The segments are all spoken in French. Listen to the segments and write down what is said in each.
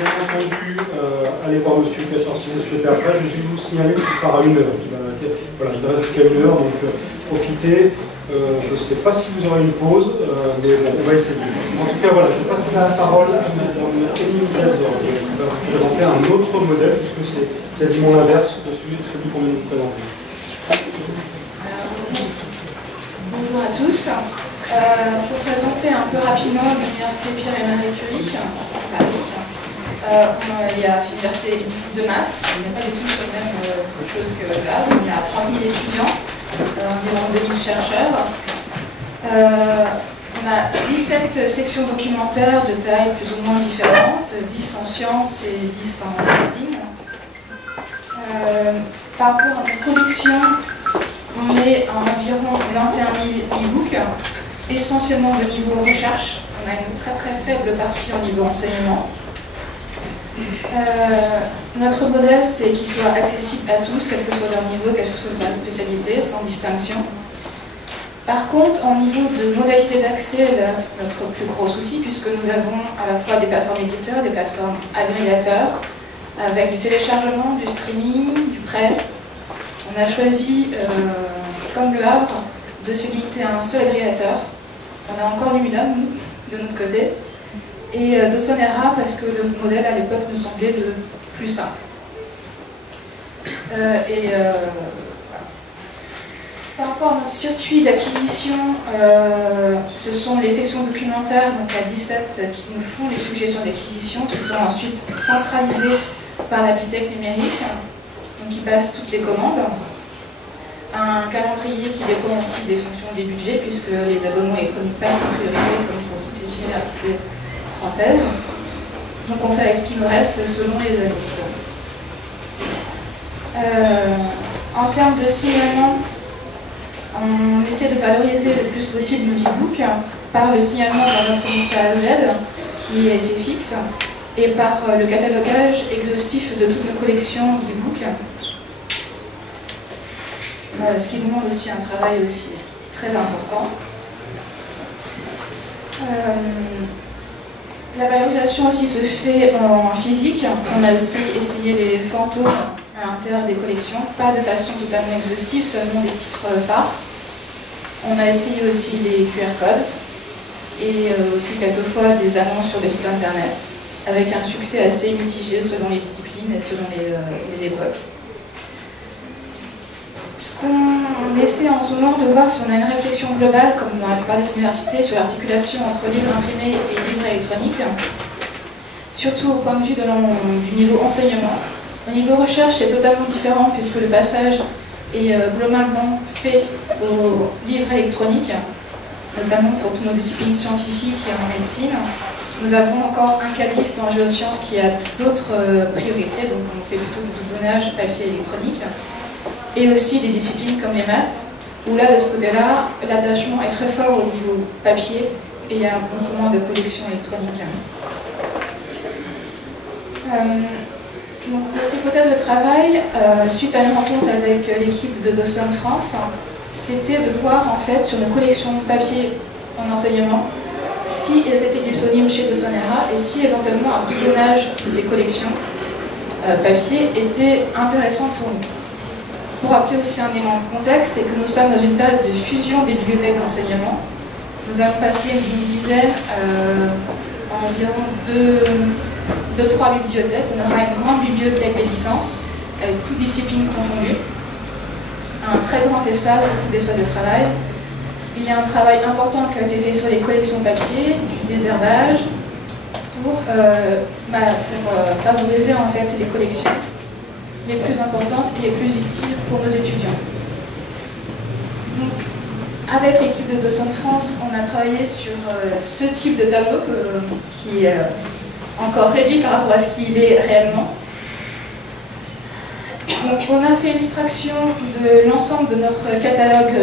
bien entendu, allez voir monsieur Cachard si vous souhaitez après. Je vais juste vous signaler qu'il part à 1h. Voilà, il reste jusqu'à 1h, donc profitez. Je ne sais pas si vous aurez une pause, mais bon, on va essayer. En tout cas, voilà, je vais passer la parole à Mme Émilie Delzor, qui va vous présenter un autre modèle, puisque c'est quasiment l'inverse de celui qu'on vient de vous présenter. Bonjour à tous. Je vais vous présenter un peu rapidement l'Université Pierre et Marie Curie à Paris. Il y a une université de masse, il n'y a pas du tout la même chose que là. Il y a 30 000 étudiants, environ 2000 chercheurs. On a 17 sections documentaires de tailles plus ou moins différentes, 10 en sciences et 10 en médecine. Par rapport à notre collection, on est à environ 21 000 e-books, essentiellement de niveau recherche. On a une très très faible partie au niveau enseignement. Notre modèle, c'est qu'il soit accessible à tous, quel que soit leur niveau, quelle que soit leur spécialité, sans distinction. Par contre, au niveau de modalité d'accès, là, c'est notre plus gros souci, puisque nous avons à la fois des plateformes éditeurs, des plateformes agrégateurs, avec du téléchargement, du streaming, du prêt. On a choisi, comme Le Havre, de se limiter à un seul agrégateur. On a encore Lumidum, nous, de notre côté, et Dosonera, parce que le modèle à l'époque nous semblait le plus simple. Par rapport à notre circuit d'acquisition, ce sont les sections documentaires, donc à 17, qui nous font les suggestions d'acquisition, qui sont ensuite centralisées par la bibliothèque numérique, donc qui passe toutes les commandes. Un calendrier qui dépend aussi des fonctions des budgets, puisque les abonnements électroniques passent en priorité, comme pour toutes les universités françaises. Donc on fait avec ce qui nous reste selon les années. En termes de signalement, on essaie de valoriser le plus possible nos e-books par le signalement dans notre liste A à Z, qui est assez fixe, et par le catalogage exhaustif de toutes nos collections d'e-books, ce qui demande aussi un travail aussi très important. La valorisation aussi se fait en physique. On a aussi essayé les fantômes à l'intérieur des collections, pas de façon totalement exhaustive, seulement des titres phares. On a essayé aussi les QR codes et aussi quelquefois des annonces sur des sites internet, avec un succès assez mitigé selon les disciplines et selon les époques. Ce qu'on essaie en ce moment de voir si on a une réflexion globale, comme dans la plupart des universités, sur l'articulation entre livres imprimés et livres électroniques, surtout au point de vue du niveau enseignement. Au niveau recherche, c'est totalement différent puisque le passage est globalement fait aux livres électroniques, notamment pour toutes nos disciplines scientifiques et en médecine. Nous avons encore un cadiste en géosciences qui a d'autres priorités, donc on fait plutôt du doublonnage papier électronique. Et aussi des disciplines comme les maths, où là, de ce côté-là, l'attachement est très fort au niveau papier et il y a beaucoup moins de collections électroniques. Donc, notre hypothèse de travail, suite à une rencontre avec l'équipe de Dawson France, c'était de voir en fait sur nos collections papier en enseignement si elles étaient disponibles chez Dawsonera et si éventuellement un doublonnage de ces collections papier était intéressant pour nous. Pour rappeler aussi un élément de contexte, c'est que nous sommes dans une période de fusion des bibliothèques d'enseignement. Nous allons passer d'une dizaine à environ 2-3 bibliothèques. On aura une grande bibliothèque des licences, avec toutes disciplines confondues. Un très grand espace, beaucoup d'espace de travail. Il y a un travail important qui a été fait sur les collections papier, du désherbage, pour favoriser en fait les collections les plus importantes et les plus utiles pour nos étudiants. Donc, avec l'équipe de Dawson France, on a travaillé sur ce type de tableau qui est encore réduit par rapport à ce qu'il est réellement. Donc, on a fait une extraction de l'ensemble de notre catalogue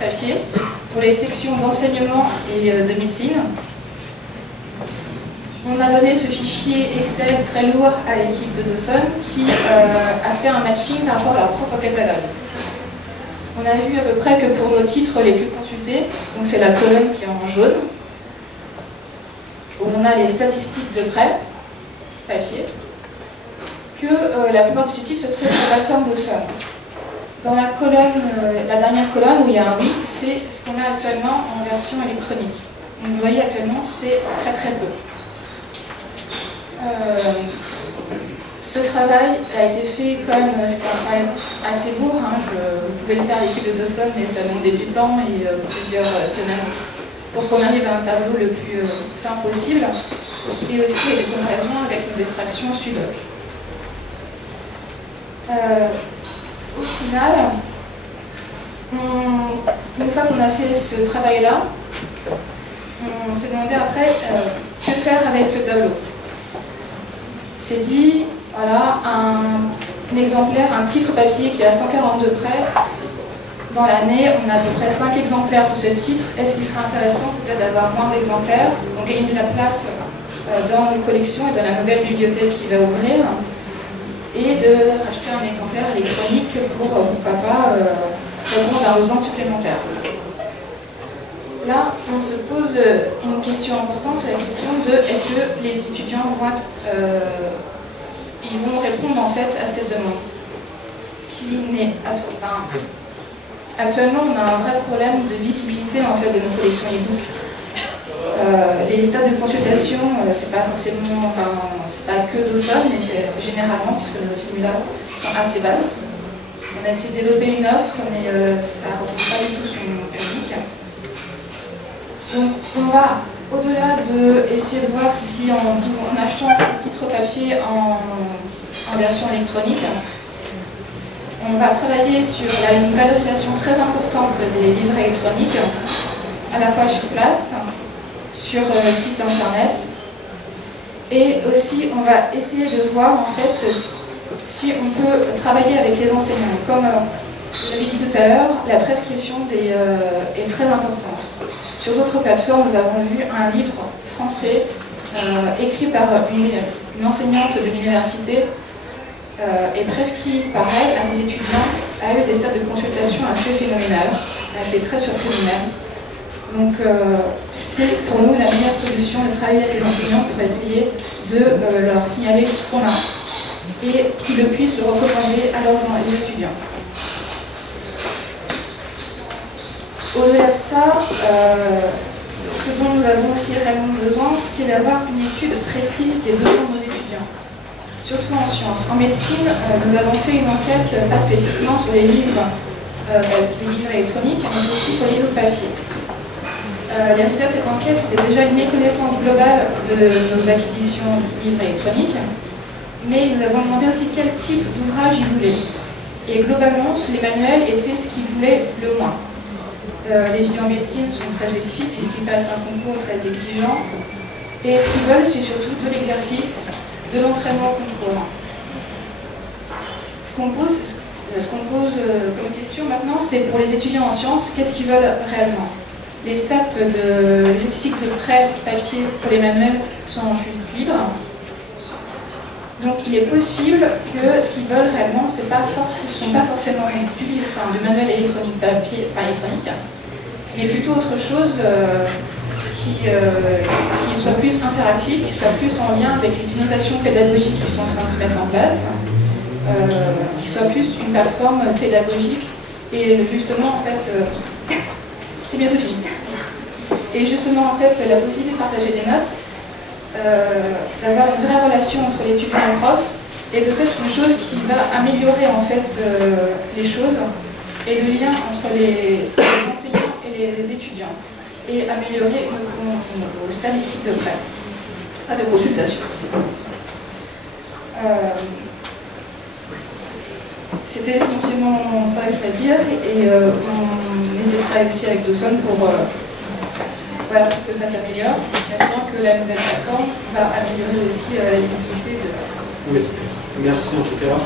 papier pour les sections d'enseignement et de médecine. On a donné ce fichier Excel très lourd à l'équipe de Dawson qui a fait un matching par rapport à leur propre catalogue. On a vu à peu près que pour nos titres les plus consultés, donc c'est la colonne qui est en jaune, où on a les statistiques de prêt, papier, que la plupart de ces titres se trouvent sur la plateforme d'Awesome. Dans la colonne, la dernière colonne où il y a un oui, c'est ce qu'on a actuellement en version électronique. Donc vous voyez actuellement, c'est très très peu. Ce travail a été fait comme c'est un travail assez lourd. Hein, vous pouvez le faire à l'équipe de Dawson, mais ça demandait du temps et plusieurs semaines pour qu'on arrive à un tableau le plus fin possible, et aussi des comparaisons avec nos extractions SUDOC. Au final, une fois qu'on a fait ce travail-là, on s'est demandé après que faire avec ce tableau. C'est dit, voilà, un exemplaire, un titre papier qui est à 142 prêts. Dans l'année, on a à peu près 5 exemplaires sur ce titre. Est-ce qu'il serait intéressant peut-être d'avoir moins d'exemplaires, donc gagner de la place dans nos collections et dans la nouvelle bibliothèque qui va ouvrir, et de racheter un exemplaire électronique pour, pourquoi pas, répondre à besoin supplémentaires. Là, on se pose une question importante, c'est la question de est-ce que les étudiants vont être, ils vont répondre en fait à cette demande. Ce qui n'est actuellement, on a un vrai problème de visibilité en fait de nos collections e-book. Les stades de consultation, c'est pas forcément, enfin, c'est pas que Dawson, mais c'est généralement, puisque nos simulats sont assez basses. On a essayé de développer une offre, mais ça ne retrouve pas du tout son public. Donc, on va, au-delà d'essayer de voir si en achetant ce titre papier en version électronique, on va travailler sur une valorisation très importante des livres électroniques, à la fois sur place, sur le site internet, et aussi on va essayer de voir en fait si on peut travailler avec les enseignants. Comme je l'avais dit tout à l'heure, la prescription est très importante. Sur d'autres plateformes, nous avons vu un livre français écrit par une enseignante de l'université et prescrit par elle à ses étudiants, a eu des stades de consultation assez phénoménales, a été très surpris nous-mêmes. Donc c'est pour nous la meilleure solution de travailler avec les enseignants pour essayer de leur signaler ce qu'on a et qu'ils puissent le recommander à leurs étudiants. Au-delà de ça, ce dont nous avons aussi réellement besoin, c'est d'avoir une étude précise des besoins de nos étudiants, surtout en sciences. En médecine, nous avons fait une enquête, pas spécifiquement sur les livres électroniques, mais aussi sur les livres papier. Les résultats de cette enquête, c'était déjà une méconnaissance globale de nos acquisitions de livres électroniques, mais nous avons demandé aussi quel type d'ouvrage ils voulaient. Et globalement, les manuels étaient ce qu'ils voulaient le moins. Les étudiants en médecine sont très spécifiques puisqu'ils passent un concours très exigeant. Et ce qu'ils veulent, c'est surtout de l'exercice, de l'entraînement au concours. Ce qu'on pose comme question maintenant, c'est pour les étudiants en sciences, qu'est-ce qu'ils veulent réellement? Les statistiques de prêt papier sur les manuels sont en chute libre. Donc il est possible que ce qu'ils veulent réellement, ce ne sont pas forcément du manuel électronique électronique, mais plutôt autre chose qui soit plus interactif, qui soit plus en lien avec les innovations pédagogiques qui sont en train de se mettre en place, qui soit plus une plateforme pédagogique et justement en fait c'est bientôt fini. Et justement en fait la possibilité de partager des notes, d'avoir une vraie relation entre l'étudiant et le prof est peut-être une chose qui va améliorer en fait les choses et le lien entre les enseignants et les étudiants et améliorer nos statistiques de prêt, pas de consultation. C'était essentiellement ça qu'il fallait dire et on essaie de travailler aussi avec Dawson pour que ça s'améliore. J'espère que la nouvelle plateforme va améliorer aussi la lisibilité de... Merci en tout cas.